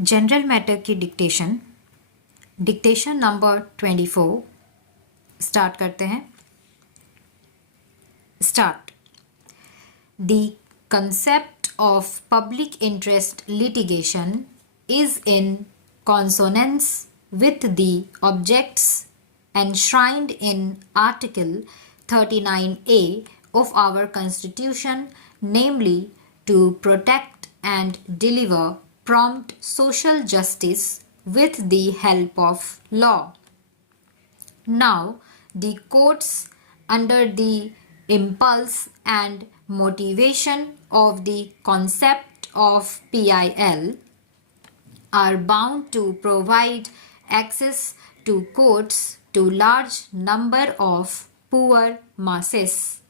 General matter की dictation number 24 start करते हैं. Start. The concept of public interest litigation is in consonance with the objects enshrined in Article 39A of our Constitution, namely to protect and deliver prompt social justice with the help of law. Now, the courts, under the impulse and motivation of the concept of PIL, are bound to provide access to courts to large number of poor masses.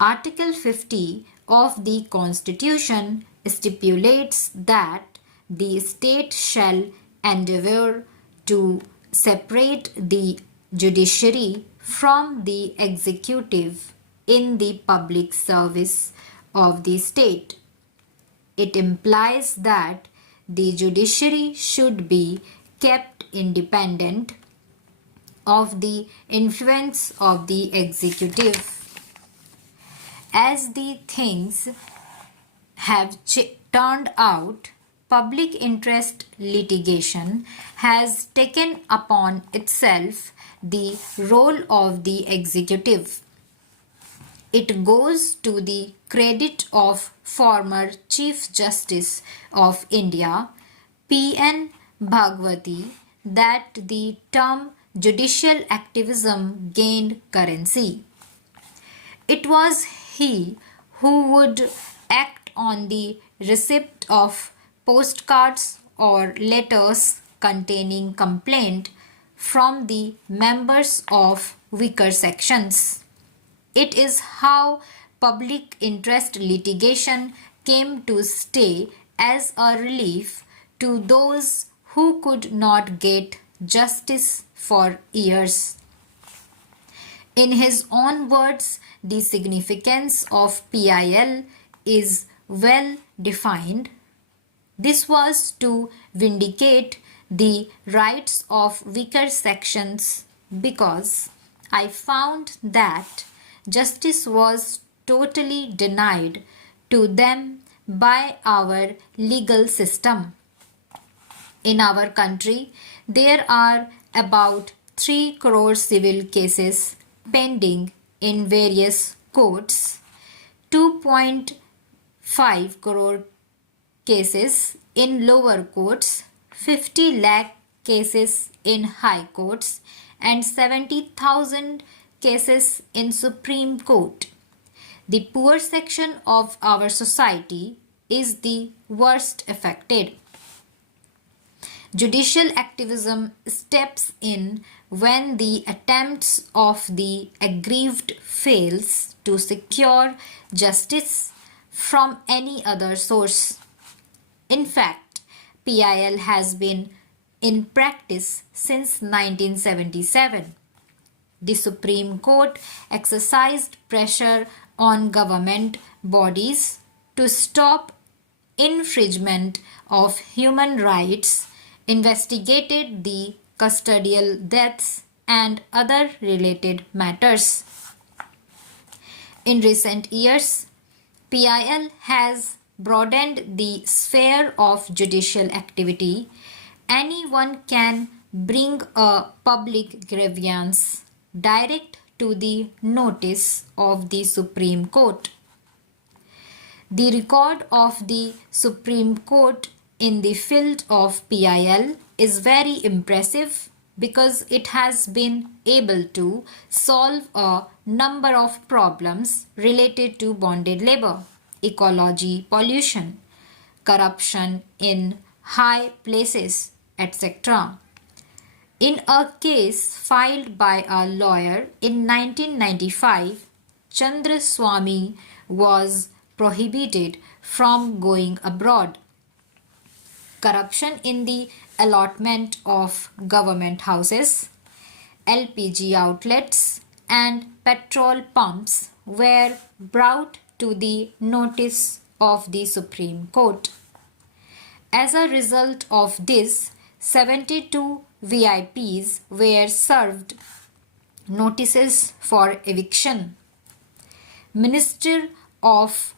Article 50 of the Constitution stipulates that the state shall endeavor to separate the judiciary from the executive in the public service of the state. It implies that the judiciary should be kept independent of the influence of the executive. As the things have turned out, public interest litigation has taken upon itself the role of the executive. It goes to the credit of former Chief Justice of India, P.N. Bhagwati, that the term judicial activism gained currency. It was he who would act on the receipt of postcards or letters containing complaint from the members of weaker sections. It is how public interest litigation came to stay as a relief to those who could not get justice for years. In his own words, the significance of PIL is well defined. This was to vindicate the rights of weaker sections because I found that justice was totally denied to them by our legal system. In our country, there are about 3 crore civil cases pending in various courts, 2.5 crore cases in lower courts, 50 lakh cases in high courts, and 70,000 cases in Supreme Court. The poor section of our society is the worst affected. Judicial activism steps in when the attempts of the aggrieved fails to secure justice from any other source. In fact, PIL has been in practice since 1977. The Supreme Court exercised pressure on government bodies to stop infringement of human rights, investigated the custodial deaths and other related matters. In recent years, PIL has broadened the sphere of judicial activity. Anyone can bring a public grievance direct to the notice of the Supreme Court. The record of the Supreme Court in the field of PIL is very impressive because it has been able to solve a number of problems related to bonded labor, ecology pollution, corruption in high places, etc. In a case filed by a lawyer in 1995, Chandraswamy was prohibited from going abroad. Corruption in the allotment of government houses, LPG outlets, and petrol pumps were brought to the notice of the Supreme Court. As a result of this, 72 VIPs were served notices for eviction. Minister of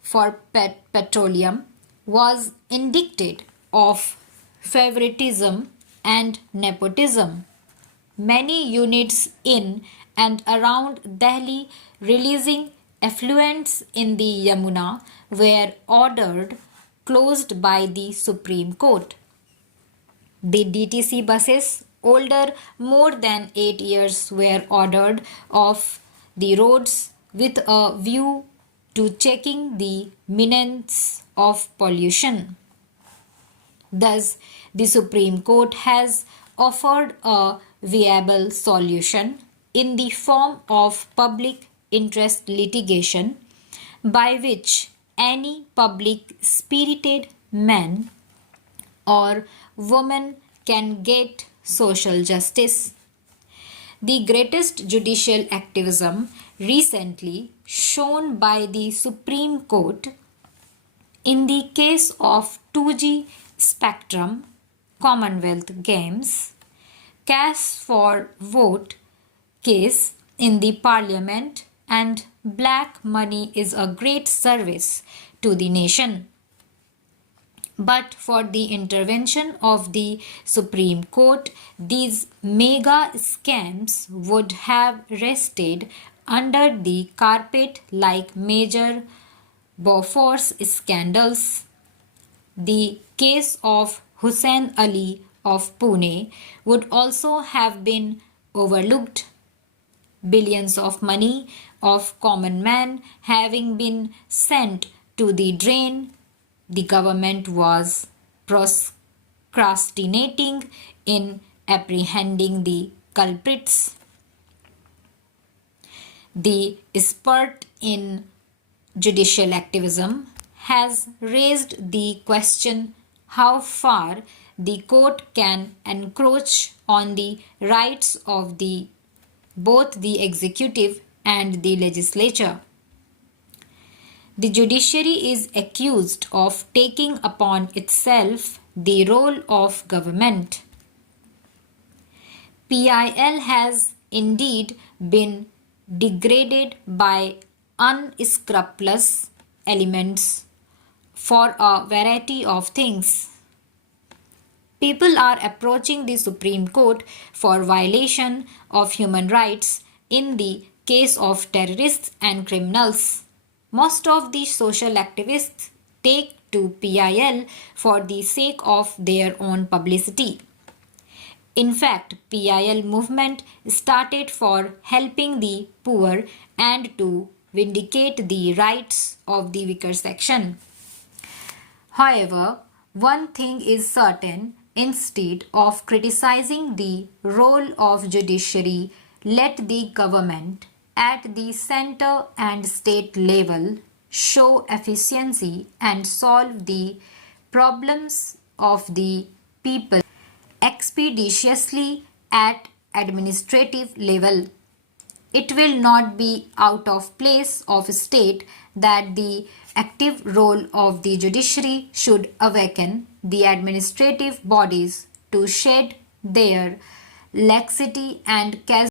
for Petroleum was indicted of favoritism and nepotism. Many units in and around Delhi releasing effluents in the Yamuna were ordered closed by the Supreme Court. The DTC buses older more than 8 years were ordered off the roads with a view to checking the menace of pollution. Thus, the Supreme Court has offered a viable solution in the form of public interest litigation by which any public spirited man or woman can get social justice. The greatest judicial activism recently shown by the Supreme Court in the case of 2G Spectrum Commonwealth Games, cast for vote case in the Parliament, and black money is a great service to the nation. But for the intervention of the Supreme Court, these mega scams would have rested under the carpet like major Bofors scandals. The case of Hussain Ali of Pune would also have been overlooked. Billions of money of common man having been sent to the drain, the government was procrastinating in apprehending the culprits. The spurt in judicial activism has raised the question how far the court can encroach on the rights of both the executive and the legislature. The judiciary is accused of taking upon itself the role of government. PIL has indeed been degraded by unscrupulous elements for a variety of things. People are approaching the Supreme Court for violation of human rights in the case of terrorists and criminals. Most of the social activists take to PIL for the sake of their own publicity. In fact, PIL movement started for helping the poor and to vindicate the rights of the weaker section. However, one thing is certain, instead of criticizing the role of judiciary, let the government at the center and state level show efficiency and solve the problems of the people expeditiously at administrative level. It will not be out of place of state that the active role of the judiciary should awaken the administrative bodies to shed their laxity and casualty